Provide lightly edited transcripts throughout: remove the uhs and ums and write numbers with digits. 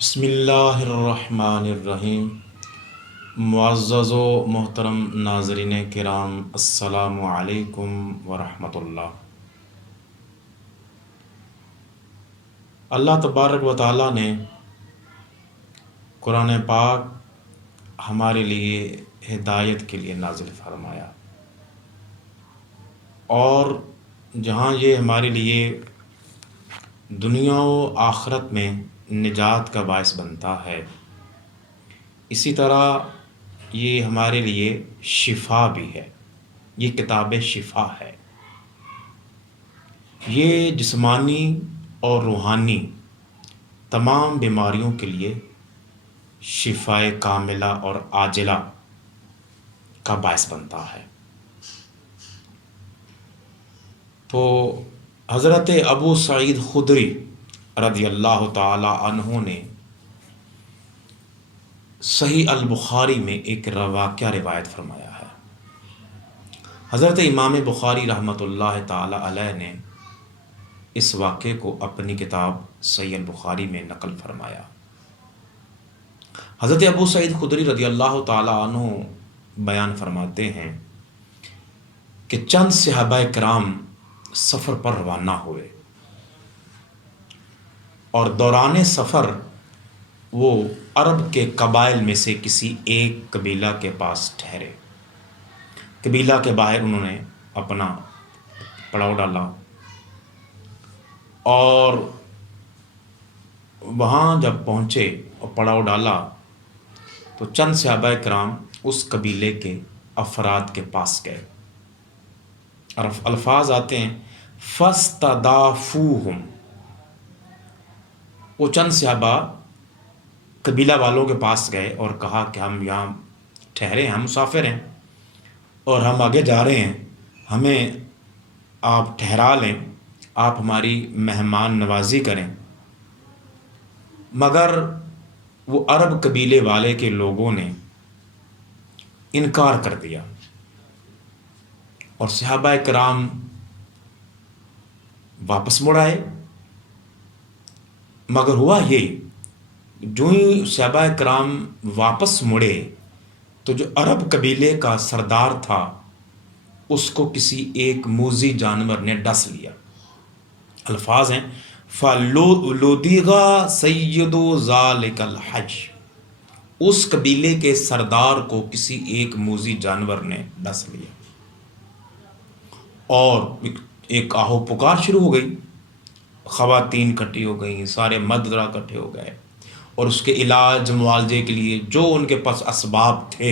بسم اللہ الرحمن الرحیم۔ معزز و محترم ناظرین کرام، السلام علیکم ورحمۃ اللہ۔ اللہ تبارک و تعالیٰ نے قرآن پاک ہمارے لیے ہدایت کے لیے نازل فرمایا، اور جہاں یہ ہمارے لیے دنیا و آخرت میں نجات کا باعث بنتا ہے، اسی طرح یہ ہمارے لیے شفا بھی ہے۔ یہ کتاب شفا ہے، یہ جسمانی اور روحانی تمام بیماریوں کے لیے شفاء کاملہ اور عاجلہ کا باعث بنتا ہے۔ تو حضرت ابو سعید خدری رضی اللہ تعالی عنہ نے صحیح البخاری میں ایک واقعہ روایت فرمایا ہے۔ حضرت امام بخاری رحمۃ اللہ تعالی علیہ نے اس واقعے کو اپنی کتاب صحیح البخاری میں نقل فرمایا۔ حضرت ابو سعید خدری رضی اللہ تعالی عنہ بیان فرماتے ہیں کہ چند صحابہ کرام سفر پر روانہ ہوئے، اور دوران سفر وہ عرب کے قبائل میں سے کسی ایک قبیلہ کے پاس ٹھہرے۔ قبیلہ کے باہر انہوں نے اپنا پڑاؤ ڈالا، اور وہاں جب پہنچے اور پڑاؤ ڈالا تو چند صحابہ کرام اس قبیلے کے افراد کے پاس گئے، اور الفاظ آتے ہیں فَاسْتَضَافُوهُمْ۔ وہ چند صحابہ قبیلہ والوں کے پاس گئے اور کہا کہ ہم یہاں ٹھہرے ہیں، ہم مسافر ہیں اور ہم آگے جا رہے ہیں، ہمیں آپ ٹھہرا لیں، آپ ہماری مہمان نوازی کریں۔ مگر وہ عرب قبیلے والے کے لوگوں نے انکار کر دیا، اور صحابہ کرام واپس مڑ آئے۔ مگر ہوا یہ، جو ہی صحابہ کرام واپس مڑے تو جو عرب قبیلے کا سردار تھا اس کو کسی ایک موذی جانور نے ڈس لیا۔ الفاظ ہیں فَلُدِغَ سَيِّدُ ذَلِكَ الْحَجِّ۔ اس قبیلے کے سردار کو کسی ایک موذی جانور نے ڈس لیا، اور ایک آہو پکار شروع ہو گئی۔ خواتین اکٹھی ہو گئیں، سارے مرد اکٹھے ہو گئے، اور اس کے علاج معالجے کے لیے جو ان کے پاس اسباب تھے،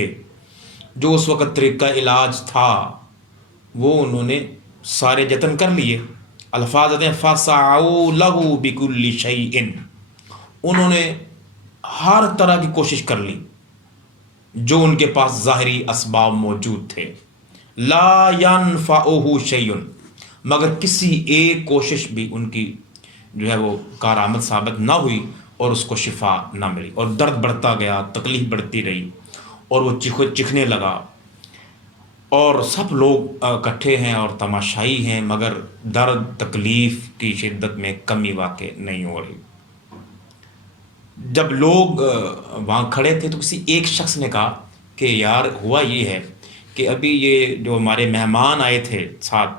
جو اس وقت طریقہ علاج تھا، وہ انہوں نے سارے جتن کر لیے۔ الفاظ آتے ہیں فَسَعَوْا لَهُ بِكُلِّ شَيْءٍ۔ انہوں نے ہر طرح کی کوشش کر لی جو ان کے پاس ظاہری اسباب موجود تھے۔ لا ينفعه شيء، مگر کسی ایک کوشش بھی ان کی جو ہے وہ کارآمد ثابت نہ ہوئی، اور اس کو شفا نہ ملی، اور درد بڑھتا گیا، تکلیف بڑھتی رہی، اور وہ چکھنے لگا، اور سب لوگ اکٹھے ہیں اور تماشائی ہیں، مگر درد تکلیف کی شدت میں کمی واقع نہیں ہو رہی۔ جب لوگ وہاں کھڑے تھے تو کسی ایک شخص نے کہا کہ یار ہوا یہ ہے کہ ابھی یہ جو ہمارے مہمان آئے تھے ساتھ،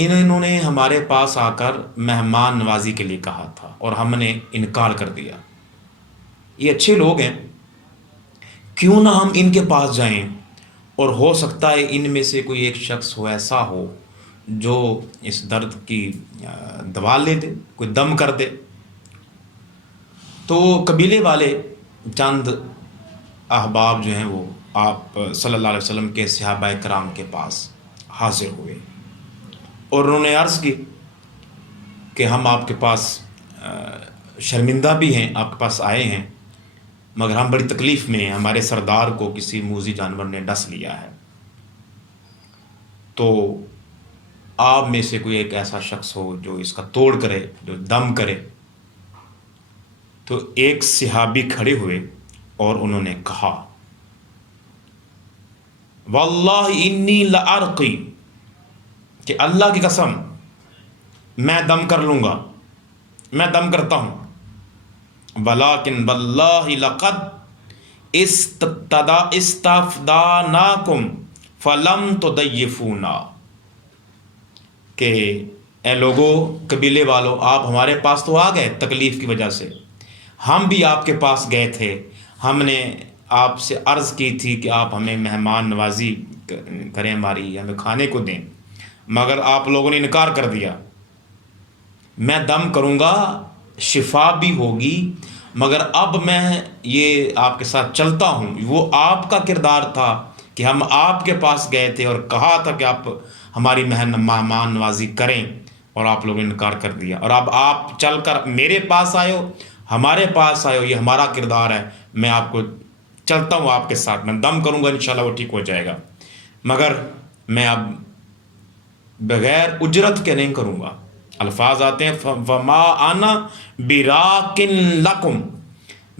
انہوں نے ہمارے پاس آ کر مہمان نوازی کے لیے کہا تھا اور ہم نے انکار کر دیا۔ یہ اچھے لوگ ہیں، کیوں نہ ہم ان کے پاس جائیں، اور ہو سکتا ہے ان میں سے کوئی ایک شخص ہو ایسا ہو جو اس درد کی دوا لے دے، کوئی دم کر دے۔ تو قبیلے والے چند احباب جو ہیں وہ آپ صلی اللہ علیہ وسلم کے صحابہ کرام کے پاس حاضر ہوئے، اور انہوں نے عرض کی کہ ہم آپ کے پاس شرمندہ بھی ہیں، آپ کے پاس آئے ہیں، مگر ہم بڑی تکلیف میں ہیں، ہمارے سردار کو کسی موذی جانور نے ڈس لیا ہے، تو آپ میں سے کوئی ایک ایسا شخص ہو جو اس کا توڑ کرے، جو دم کرے۔ تو ایک صحابی کھڑے ہوئے اور انہوں نے کہا واللہ انی لارقی، کہ اللہ کی قسم میں دم کر لوں گا، میں دم کرتا ہوں۔ ولیکن واللہ لقد استفداناکم فلم تضیفونا، کہ اے لوگوں، قبیلے والوں، آپ ہمارے پاس تو آ گئے تکلیف کی وجہ سے، ہم بھی آپ کے پاس گئے تھے، ہم نے آپ سے عرض کی تھی کہ آپ ہمیں مہمان نوازی کریں، ہماری ہمیں کھانے کو دیں، مگر آپ لوگوں نے انکار کر دیا۔ میں دم کروں گا، شفا بھی ہوگی، مگر اب میں یہ آپ کے ساتھ چلتا ہوں۔ وہ آپ کا کردار تھا کہ ہم آپ کے پاس گئے تھے اور کہا تھا کہ آپ ہماری مہمان نوازی کریں، اور آپ لوگوں نے انکار کر دیا، اور اب آپ چل کر میرے پاس آئے ہو، ہمارے پاس آئے ہو، یہ ہمارا کردار ہے، میں آپ کو چلتا ہوں آپ کے ساتھ، میں دم کروں گا، انشاءاللہ وہ ٹھیک ہو جائے گا، مگر میں اب بغیر اجرت کے نہیں کروں گا۔ الفاظ آتے ہیں وما انا براکن لکم،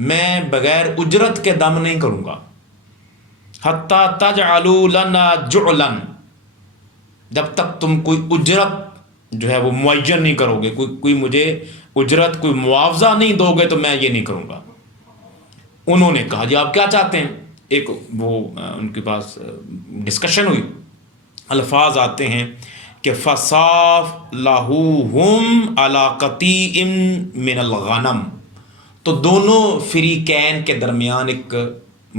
میں بغیر اجرت کے دم نہیں کروں گا، حتی تجعلوا لنا جعلا، جب تک تم کوئی اجرت جو ہے وہ معین نہیں کرو گے، کوئی مجھے اجرت، کوئی معاوضہ نہیں دو گے تو میں یہ نہیں کروں گا۔ انہوں نے کہا جی آپ کیا چاہتے ہیں؟ ایک وہ ان کے پاس ڈسکشن ہوئی۔ الفاظ آتے ہیں کہ فصاف لہوہم علی قطیع من الغنم، تو دونوں فریقین کے درمیان ایک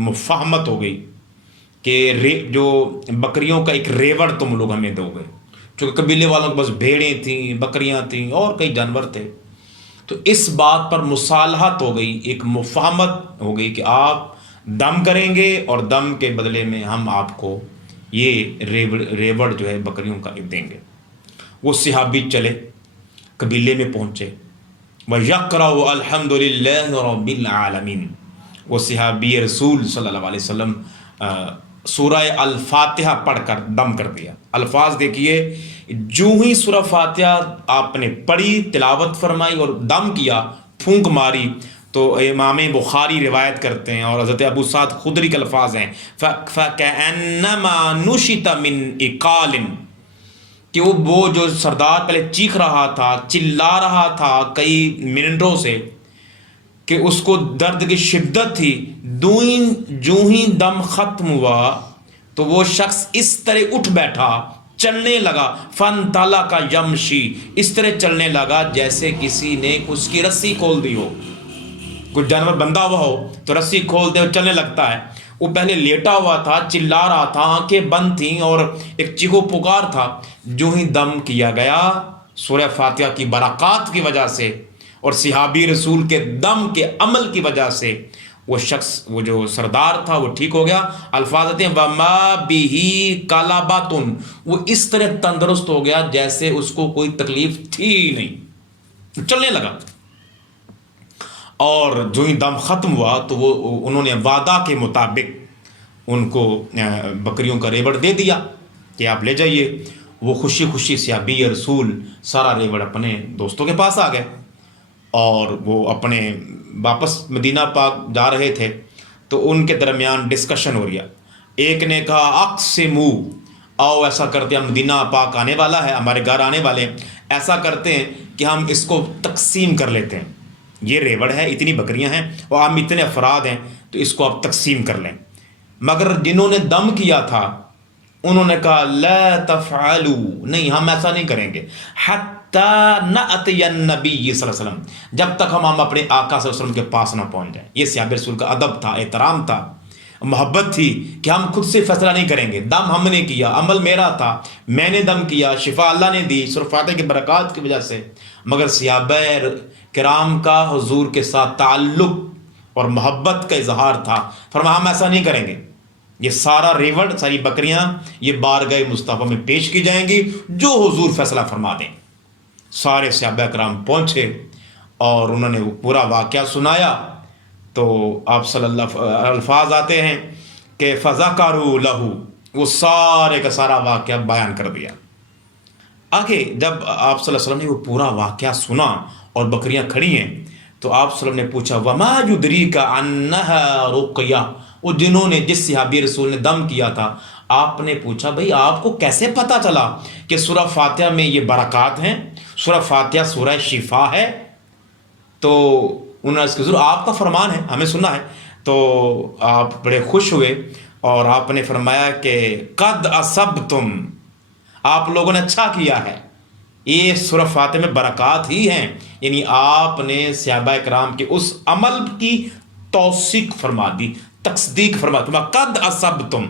مفاہمت ہو گئی کہ جو بکریوں کا ایک ریوڑ تم لوگ ہمیں دو گے، چونکہ قبیلے والوں کے پاس بھیڑیں تھیں، بکریاں تھیں اور کئی جانور تھے، تو اس بات پر مصالحت ہو گئی، ایک مفاہمت ہو گئی کہ آپ دم کریں گے اور دم کے بدلے میں ہم آپ کو یہ ریوڑ جو ہے بکریوں کا دیں گے۔ وہ صحابی چلے، قبیلے میں پہنچے، وَيَقْرَأُ الْحَمْدُ لِلَّهِ رَبِّ الْعَالَمِينَ، وہ صحابی رسول صلی اللہ علیہ وسلم سورہ الفاتحہ پڑھ کر دم کر دیا۔ الفاظ دیکھیے، جو ہی سورہ فاتحہ آپ نے پڑھی، تلاوت فرمائی اور دم کیا، پھونک ماری، تو امام بخاری روایت کرتے ہیں اور حضرت ابو سعد خدری کے الفاظ ہیں فَكَأَنَّمَا نُشِطَ مِنْ إِقَالٍ، کہ وہ جو سردار پہلے چیخ رہا تھا، چلا رہا تھا کئی منٹوں سے کہ اس کو درد کی شدت تھی، جو ہی دم ختم ہوا تو وہ شخص اس طرح اٹھ بیٹھا، چلنے لگا، فَانْطَلَقَ يَمْشِي، اس طرح چلنے لگا جیسے کسی نے اس کی رسی کھول دی ہو، کوئی جانور بندھا ہوا ہو تو رسی کھول دے اور چلنے لگتا ہے۔ وہ پہلے لیٹا ہوا تھا، چلا رہا تھا، آنکھیں بند تھیں اور ایک چیخو پکار تھا، جو ہی دم کیا گیا سورہ فاتحہ کی برکات کی وجہ سے اور صحابی رسول کے دم کے عمل کی وجہ سے وہ شخص، وہ جو سردار تھا، وہ ٹھیک ہو گیا۔ الفاظ آتے ہیں وَمَا بِهِ قَلَبَةٌ، وہ اس طرح تندرست ہو گیا جیسے اس کو کوئی تکلیف تھی ہی نہیں، چلنے لگا۔ اور جو ہی دم ختم ہوا تو وہ انہوں نے وعدہ کے مطابق ان کو بکریوں کا ریوڑ دے دیا کہ آپ لے جائیے۔ وہ خوشی خوشی صحابی رسول سارا ریوڑ اپنے دوستوں کے پاس آ گئے، اور وہ اپنے واپس مدینہ پاک جا رہے تھے، تو ان کے درمیان ڈسکشن ہو رہی ہے۔ ایک نے کہا اقسموا، آؤ ایسا کرتے ہیں، مدینہ پاک آنے والا ہے، ہمارے گھر آنے والے ہیں، ایسا کرتے ہیں کہ ہم اس کو تقسیم کر لیتے ہیں، یہ ریوڑ ہے، اتنی بکریاں ہیں اور ہم اتنے افراد ہیں، تو اس کو آپ تقسیم کر لیں۔ مگر جنہوں نے دم کیا تھا انہوں نے کہا لا تفعلوا، نہیں ہم ایسا نہیں کریں گے، حتی نأتی النبی صلی اللہ علیہ وسلم، جب تک ہم اپنے آقا صلی اللہ علیہ وسلم کے پاس نہ پہنچ جائیں۔ یہ صحابہ رسول کا ادب تھا، احترام تھا، محبت تھی کہ ہم خود سے فیصلہ نہیں کریں گے، دم ہم نے کیا، عمل میرا تھا، میں نے دم کیا، شفا اللہ نے دی سورہ فاتحہ کی برکات کی وجہ سے، مگر صحابہ کرام کا حضور کے ساتھ تعلق اور محبت کا اظہار تھا، فرمایا ہم ایسا نہیں کریں گے، یہ سارا ریوڑ، ساری بکریاں یہ بارگاہ مصطفیٰ میں پیش کی جائیں گی، جو حضور فیصلہ فرما دیں۔ سارے صحابہ کرام پہنچے اور انہوں نے وہ پورا واقعہ سنایا، تو آپ صلی اللہ الفاظ آتے ہیں کہ فَذَكَرُوا لَهُ، وہ سارے کا سارا واقعہ بیان کر دیا۔ آگے جب آپ صلی اللہ علیہ وسلم نے وہ پورا واقعہ سنا اور بکریاں کھڑی ہیں، تو آپ صلی اللہ علیہ وسلم نے پوچھا وَمَا يُدْرِيكَ أَنَّهَا رُقْيَةٌ، وہ جنہوں نے، جس صحابی رسول نے دم کیا تھا، آپ نے پوچھا بھئی آپ کو کیسے پتہ چلا کہ سورہ فاتحہ میں یہ برکات ہیں، سورہ فاتحہ سورہ شفا ہے؟ تو انہوں نے عرض کی حضور آپ کا فرمان ہے، ہمیں سننا ہے. تو آپ بڑے خوش ہوئے اور آپ نے فرمایا کہ قد اصبتم، آپ لوگوں نے اچھا کیا ہے. یہ سورہ فاتحہ میں برکات ہی ہیں، یعنی آپ نے صحابہ کرام کے اس عمل کی توثیق فرما دی، تصدیق فرما دی. قد اصبتم،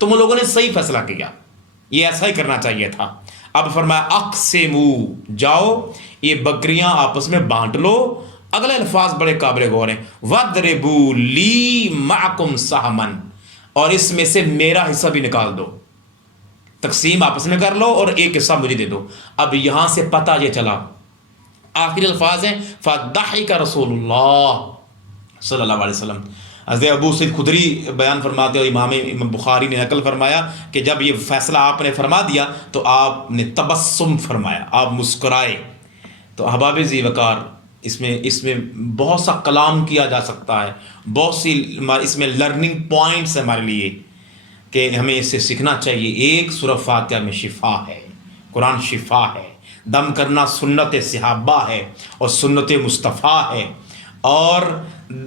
تم لوگوں نے صحیح فیصلہ کیا، یہ ایسا ہی کرنا چاہیے تھا. اب فرمایا اقسمو، جاؤ یہ بکریاں آپس میں بانٹ لو. اگلے الفاظ بڑے قابل غور ہیں. وَضْرِبُوا لِي مَعَكُمْ سَهْمًا، اور اس میں سے میرا حصہ بھی نکال دو، تقسیم آپس میں کر لو اور ایک حصہ مجھے دے دو. اب یہاں سے پتہ یہ چلا، آخری الفاظ ہیں فَضَحِكَ رسول اللہ صلی اللہ علیہ وسلم. حضرت ابو سعید خدری بیان فرماتے اور امام بخاری نے نقل فرمایا کہ جب یہ فیصلہ آپ نے فرما دیا تو آپ نے تبسم فرمایا، آپ مسکرائے. تو احباب ذی وقار، اس میں بہت سا کلام کیا جا سکتا ہے، بہت سی اس میں لرننگ پوائنٹس ہیں ہمارے لیے کہ ہمیں اس سے سیکھنا چاہیے. ایک سورہ فاتحہ میں شفا ہے، قرآن شفا ہے. دم کرنا سنت صحابہ ہے اور سنت مصطفیٰ ہے. اور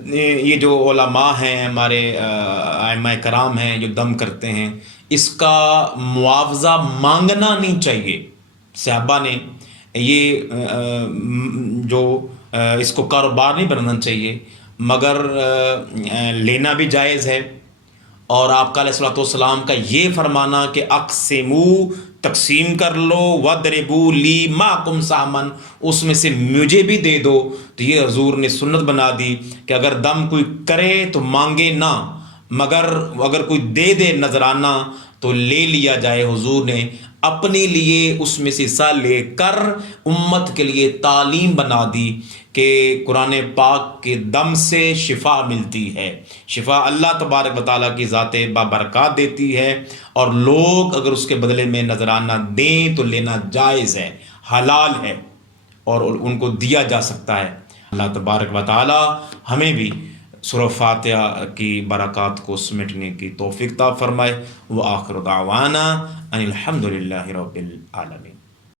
یہ جو علماء ہیں ہمارے ائمہ کرام ہیں جو دم کرتے ہیں، اس کا معاوضہ مانگنا نہیں چاہیے. صحابہ نے یہ جو اس کو کاروبار نہیں بنانا چاہیے، مگر لینا بھی جائز ہے. اور آپ کا علیہ الصلوۃ والسلام کا یہ فرمانا کہ اقسمو، تقسیم کر لو، وَضْرِبُوا لِي مَعَكُمْ سَهْمًا، اس میں سے مجھے بھی دے دو. تو یہ حضور نے سنت بنا دی کہ اگر دم کوئی کرے تو مانگے نہ، مگر اگر کوئی دے دے نذرانہ تو لے لیا جائے. حضور نے اپنے لیے اس میں سے حصہ لے کر امت کے لیے تعلیم بنا دی کہ قرآن پاک کے دم سے شفا ملتی ہے. شفا اللہ تبارک و تعالیٰ کی ذات بابرکات دیتی ہے، اور لوگ اگر اس کے بدلے میں نذرانہ دیں تو لینا جائز ہے، حلال ہے، اور ان کو دیا جا سکتا ہے. اللہ تبارک و تعالیٰ ہمیں بھی سورہ فاتحہ کی برکات کو سمیٹنے کی توفیق عطا فرمائے. وآخر دعوانا ان الحمد للہ رب العالمین.